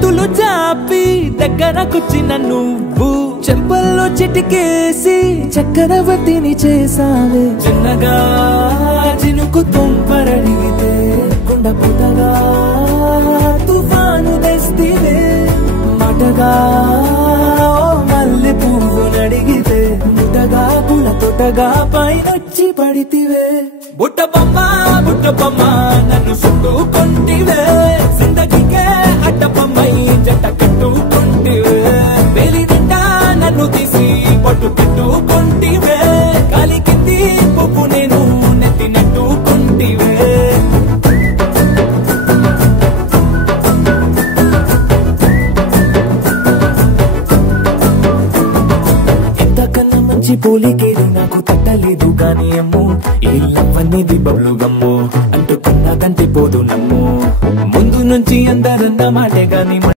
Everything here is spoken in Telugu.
చేతులు చాపి దగ్గరకొచ్చిన నువ్వు చెంపల్లో చిటికేసి చక్రవర్తిని చేసావే. చిన్నగా చినుకు తుంపరడిగితే కుండ పుటగా తుఫాను తెస్తివే. మాటగా మల్లె పువ్వు నడిగితే ముటగా పుల తొటగా పైనొచ్చి పడితివే. బుట్ట బొమ్మ నన్ను చుట్టుకొంటివే. జిందగీకే అడ్డపమ్మై జంట కట్టుకొంటివే. వేలి నిండా నన్ను తీసి పట్టు పెట్టుకొంటివే. గాలి కింది పువ్వు నేను నెత్తి నెట్టుకొంటివే. ఇంతకన్నా మంచి పోలికేది నాకు తట్టలేదు గాని అమ్మో. ఈ లవ్ అనేది బబ్లు గమ్ము అంటూ కన్నా కంటి పోదు నమ్ము. ముందు నుంచి అందరన్న మాటే గాని